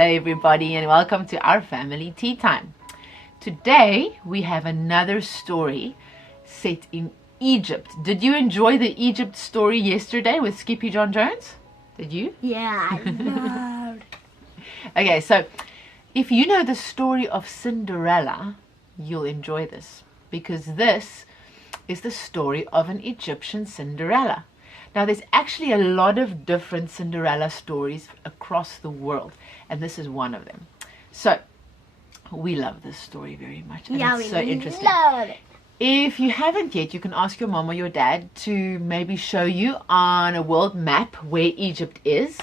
Hello everybody and welcome to our family tea time. Today we have another story set in Egypt. Did you enjoy the Egypt story yesterday with Skippy John Jones? Did you? Yeah, I loved. Okay, so if you know the story of Cinderella, you'll enjoy this because this is the story of an Egyptian Cinderella. Now, there's actually a lot of different Cinderella stories across the world, and this is one of them. So, we love this story very much, and Yeah, it's we so interesting. love it. If you haven't yet, you can ask your mom or your dad to maybe show you on a world map where Egypt is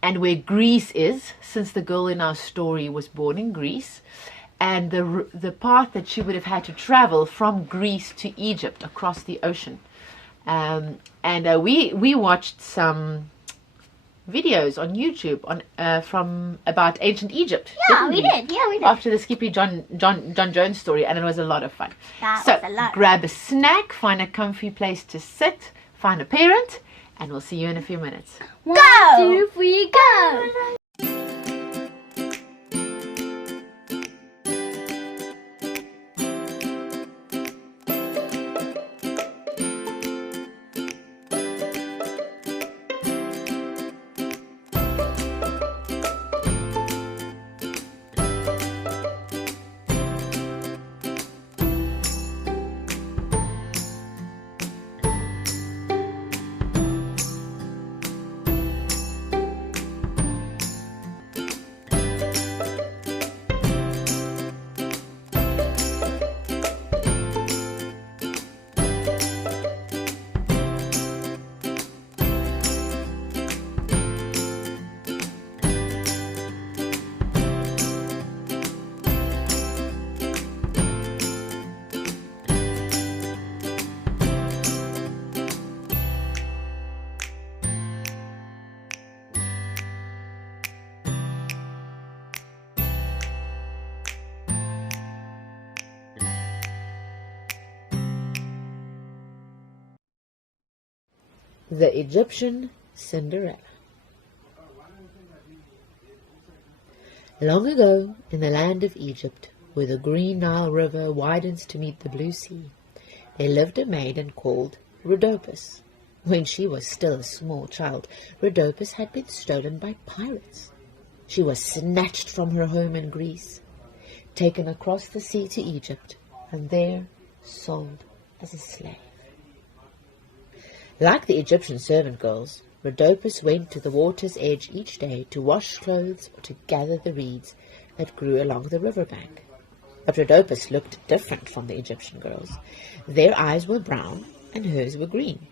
and where Greece is, since the girl in our story was born in Greece, and the path that she would have had to travel from Greece to Egypt across the ocean. We watched some videos on YouTube from about ancient Egypt. Yeah, we did. Yeah, we did. After the Skippy John Jones story, and it was a lot of fun. That So was a lot. grab a snack, find a comfy place to sit, find a parent, and we'll see you in a few minutes. One, 2, 3, go! The Egyptian Cinderella. Long ago, in the land of Egypt, where the green Nile River widens to meet the blue sea, there lived a maiden called Rhodopis. When she was still a small child, Rhodopis had been stolen by pirates. She was snatched from her home in Greece, taken across the sea to Egypt, and there sold as a slave. Like the Egyptian servant girls, Rhodopis went to the water's edge each day to wash clothes or to gather the reeds that grew along the riverbank. But Rhodopis looked different from the Egyptian girls. Their eyes were brown and hers were green.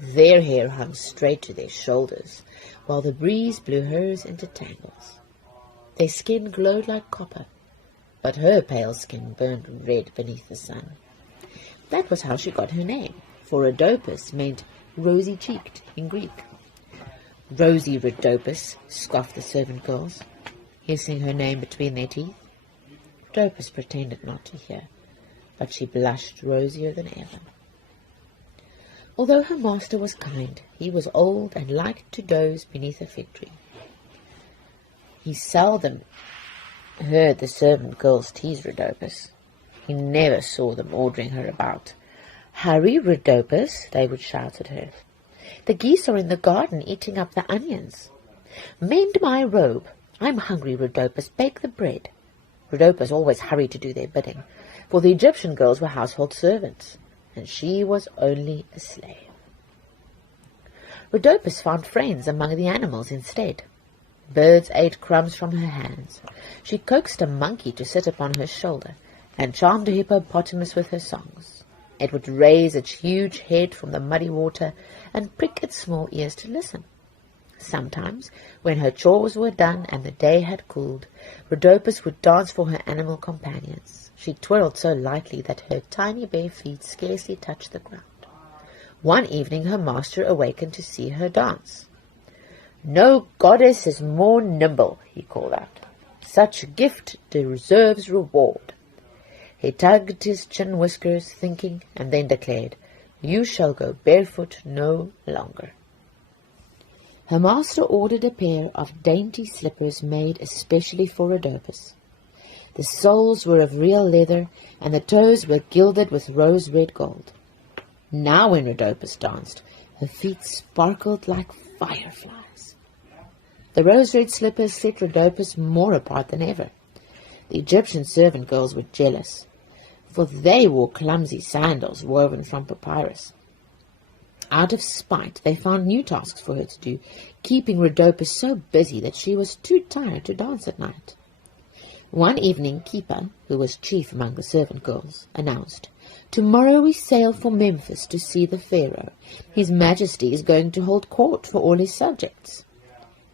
Their hair hung straight to their shoulders, while the breeze blew hers into tangles. Their skin glowed like copper, but her pale skin burned red beneath the sun. That was how she got her name, for Rhodopis meant rosy-cheeked in Greek. Rosy Rhodopis, scoffed the servant girls, hissing her name between their teeth. Rhodopis pretended not to hear, but she blushed rosier than ever. Although her master was kind, he was old and liked to doze beneath a fig tree. He seldom heard the servant girls tease Rhodopis. He never saw them ordering her about. "Hurry, Rhodopis," they would shout at her. "The geese are in the garden eating up the onions." "Mend my robe. I'm hungry, Rhodopis. Bake the bread." Rhodopis always hurried to do their bidding, for the Egyptian girls were household servants, and she was only a slave. Rhodopis found friends among the animals instead. Birds ate crumbs from her hands. She coaxed a monkey to sit upon her shoulder, and charmed a hippopotamus with her songs. It would raise its huge head from the muddy water and prick its small ears to listen. Sometimes, when her chores were done and the day had cooled, Rhodopis would dance for her animal companions. She twirled so lightly that her tiny bare feet scarcely touched the ground. One evening her master awakened to see her dance. "No goddess is more nimble," he called out. "Such a gift deserves reward." He tugged his chin whiskers, thinking, and then declared, "You shall go barefoot no longer." Her master ordered a pair of dainty slippers made especially for Rhodopis. The soles were of real leather, and the toes were gilded with rose-red gold. Now when Rhodopis danced, her feet sparkled like fireflies. The rose-red slippers set Rhodopis more apart than ever. The Egyptian servant girls were jealous, for they wore clumsy sandals woven from papyrus. Out of spite, they found new tasks for her to do, keeping Rhodopis so busy that she was too tired to dance at night. One evening, Keeper, who was chief among the servant girls, announced, "Tomorrow we sail for Memphis to see the Pharaoh. His Majesty is going to hold court for all his subjects."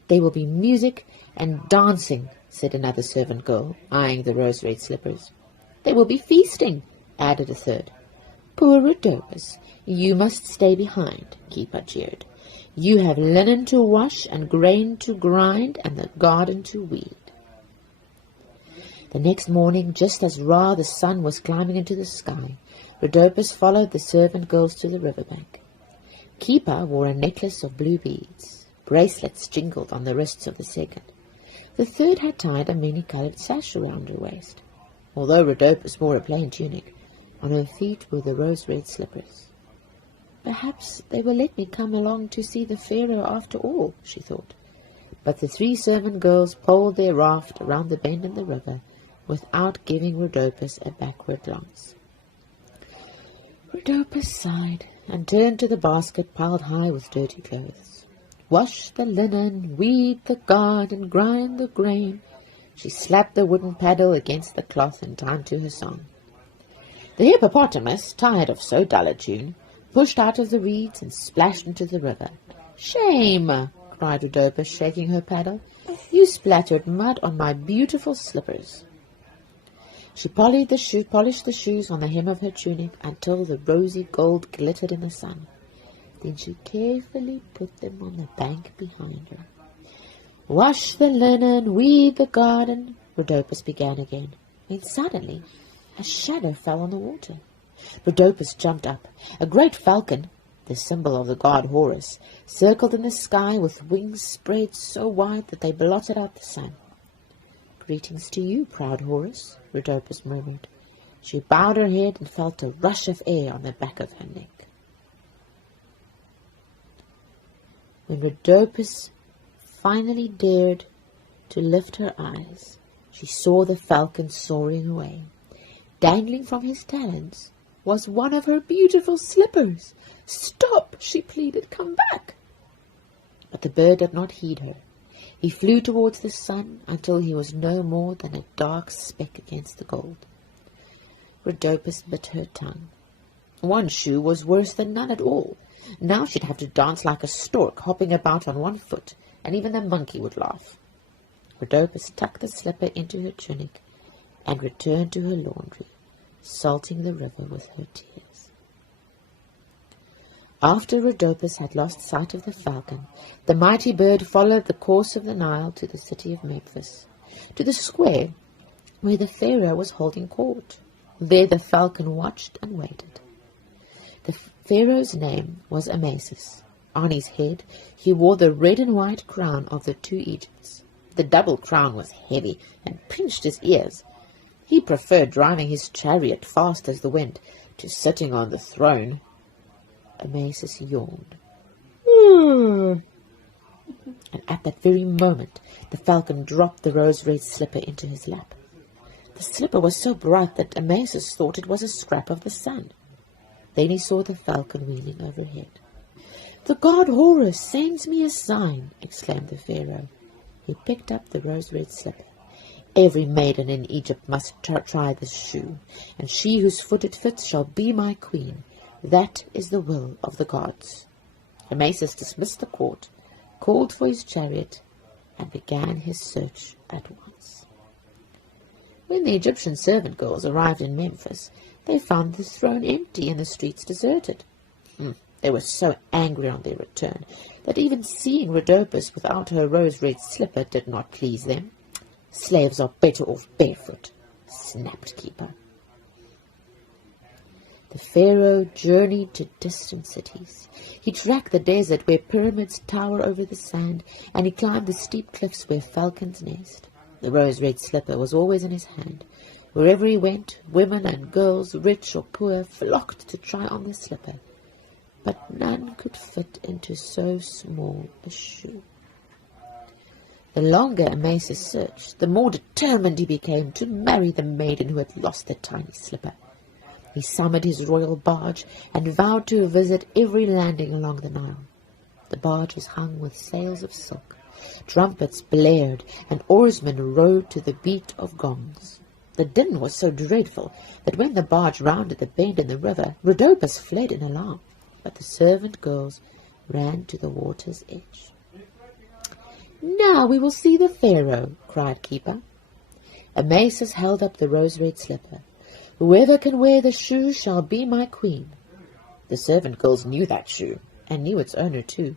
"There will be music and dancing," said another servant girl, eyeing the rose-red slippers. "There will be feasting," added a third. "Poor Rhodopis, you must stay behind," Keeper jeered. "You have linen to wash and grain to grind and the garden to weed." The next morning, just as Ra the sun was climbing into the sky, Rhodopis followed the servant girls to the riverbank. Keeper wore a necklace of blue beads. Bracelets jingled on the wrists of the second. The third had tied a many-coloured sash around her waist. Although Rhodopis wore a plain tunic, on her feet were the rose-red slippers. "Perhaps they will let me come along to see the Pharaoh after all," she thought. But the three servant girls poled their raft around the bend in the river, without giving Rhodopis a backward glance. Rhodopis sighed and turned to the basket piled high with dirty clothes. "Wash the linen, weed the garden, grind the grain." She slapped the wooden paddle against the cloth in time to her song. The hippopotamus, tired of so dull a tune, pushed out of the reeds and splashed into the river. "Shame!" cried Rhodopis, shaking her paddle. "You splattered mud on my beautiful slippers." She polished the shoes on the hem of her tunic until the rosy gold glittered in the sun. Then she carefully put them on the bank behind her. "Wash the linen, weed the garden," Rhodopis began again, when suddenly a shadow fell on the water. Rhodopis jumped up. A great falcon, the symbol of the god Horus, circled in the sky with wings spread so wide that they blotted out the sun. "Greetings to you, proud Horus," Rhodopis murmured. She bowed her head and felt a rush of air on the back of her neck. When Rhodopis finally dared to lift her eyes, she saw the falcon soaring away. Dangling from his talons was one of her beautiful slippers. "Stop!" she pleaded. "Come back!" But the bird did not heed her. He flew towards the sun until he was no more than a dark speck against the gold. Rhodopis bit her tongue. One shoe was worse than none at all. Now she'd have to dance like a stork, hopping about on one foot, and even the monkey would laugh. Rhodopis tucked the slipper into her tunic and returned to her laundry, salting the river with her tears. After Rhodopis had lost sight of the falcon, the mighty bird followed the course of the Nile to the city of Memphis, to the square where the Pharaoh was holding court. There the falcon watched and waited. The Pharaoh's name was Amasis. On his head he wore the red and white crown of the two Egypts. The double crown was heavy and pinched his ears. He preferred driving his chariot fast as the wind to sitting on the throne. Amasis yawned. And at that very moment the falcon dropped the rose-red slipper into his lap. The slipper was so bright that Amasis thought it was a scrap of the sun. Then he saw the falcon wheeling overhead. "The god Horus sends me a sign," exclaimed the Pharaoh. He picked up the rose-red slipper. "Every maiden in Egypt must try this shoe, and she whose foot it fits shall be my queen. That is the will of the gods." Amasis dismissed the court, called for his chariot, and began his search at once. When the Egyptian servant girls arrived in Memphis, they found the throne empty and the streets deserted. They were so angry on their return that even seeing Rhodopis without her rose-red slipper did not please them. "Slaves are better off barefoot," snapped Keeper. The Pharaoh journeyed to distant cities. He tracked the desert where pyramids tower over the sand, and he climbed the steep cliffs where falcons nest. The rose-red slipper was always in his hand. Wherever he went, women and girls, rich or poor, flocked to try on the slipper. But none could fit into so small a shoe. The longer Amasis searched, the more determined he became to marry the maiden who had lost the tiny slipper. He summoned his royal barge and vowed to visit every landing along the Nile. The barge was hung with sails of silk. Trumpets blared, and oarsmen rowed to the beat of gongs. The din was so dreadful that when the barge rounded the bend in the river, Rhodopis fled in alarm, but the servant girls ran to the water's edge. "Now we will see the Pharaoh," cried Keeper. Amasis held up the rose-red slipper. "Whoever can wear the shoe shall be my queen." The servant girls knew that shoe, and knew its owner too,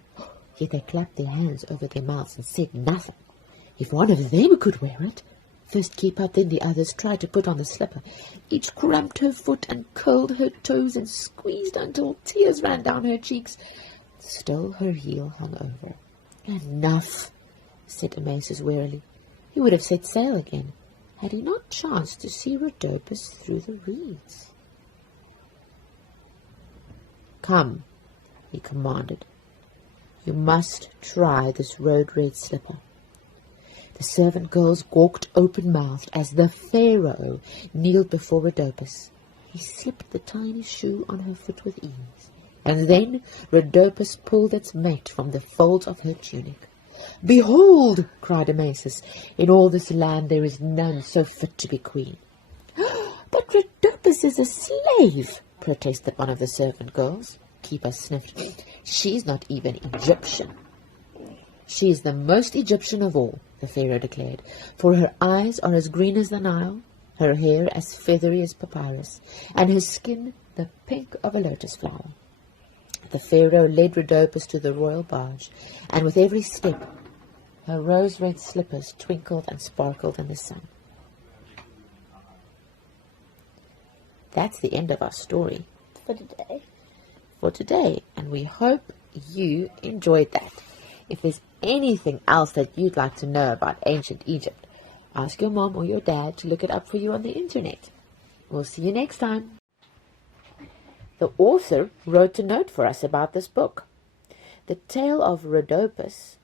yet they clapped their hands over their mouths and said nothing. If one of them could wear it. First Keeper, then the others tried to put on the slipper. Each cramped her foot and curled her toes and squeezed until tears ran down her cheeks. Still her heel hung over. "Enough," said Amasis wearily. He would have set sail again, had he not chanced to see Rhodopis through the reeds. "Come," he commanded. "You must try this road-red slipper." The servant girls gawked open-mouthed as the Pharaoh kneeled before Rhodopis. He slipped the tiny shoe on her foot with ease, and then Rhodopis pulled its mate from the folds of her tunic. "Behold," cried Amasis, "in all this land there is none so fit to be queen." "But Rhodopis is a slave," protested one of the servant girls. Keeper sniffed. "She's not even Egyptian." "She is the most Egyptian of all," the Pharaoh declared, "for her eyes are as green as the Nile, her hair as feathery as papyrus, and her skin the pink of a lotus flower." The Pharaoh led Rhodopis to the royal barge, and with every step her rose-red slippers twinkled and sparkled in the sun. That's the end of our story for today, and we hope you enjoyed that. If there's anything else that you'd like to know about ancient Egypt, ask your mom or your dad to look it up for you on the internet. We'll see you next time. The author wrote a note for us about this book. The tale of Rhodopis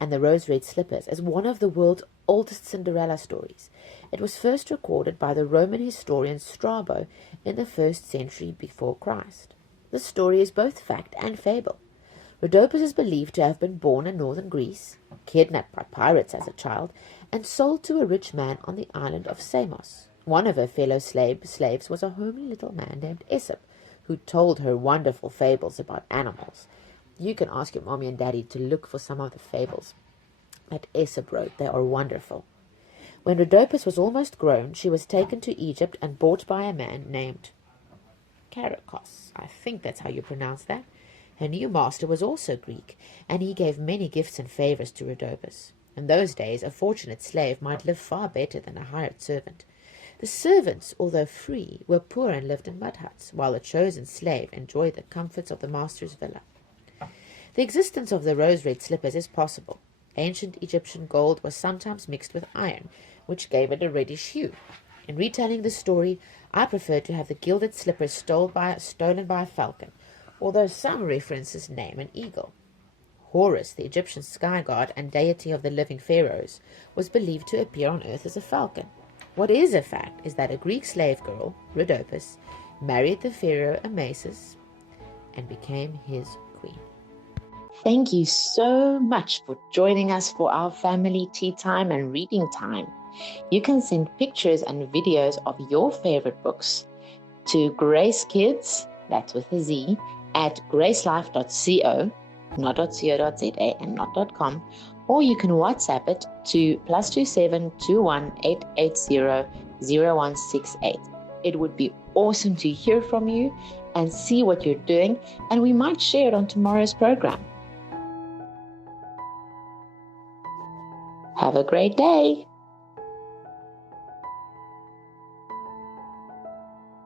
and the rose-red slippers is one of the world's oldest Cinderella stories. It was first recorded by the Roman historian Strabo in the 1st century before Christ. The story is both fact and fable. Rhodopis is believed to have been born in northern Greece, kidnapped by pirates as a child, and sold to a rich man on the island of Samos. One of her fellow slaves was a homely little man named Aesop, who told her wonderful fables about animals. You can ask your mommy and daddy to look for some of the fables that Aesop wrote. They are wonderful. When Rhodopis was almost grown, she was taken to Egypt and bought by a man named Karakos. I think that's how you pronounce that. Her new master was also Greek, and he gave many gifts and favors to Rhodopis. In those days, a fortunate slave might live far better than a hired servant. The servants, although free, were poor and lived in mud huts, while a chosen slave enjoyed the comforts of the master's villa. The existence of the rose-red slippers is possible. Ancient Egyptian gold was sometimes mixed with iron, which gave it a reddish hue. In retelling the story, I prefer to have the gilded slippers stolen by a falcon, although some references name an eagle. Horus, the Egyptian sky god and deity of the living pharaohs, was believed to appear on earth as a falcon. What is a fact is that a Greek slave girl, Rhodopis, married the pharaoh Amasis and became his queen. Thank you so much for joining us for our family tea time and reading time. You can send pictures and videos of your favorite books to GraceKidz, that's with a Z, at gracelife.co, not .co.za and not .com, or you can WhatsApp it to +27 21 880 0168. It would be awesome to hear from you and see what you're doing, and we might share it on tomorrow's program. Have a great day.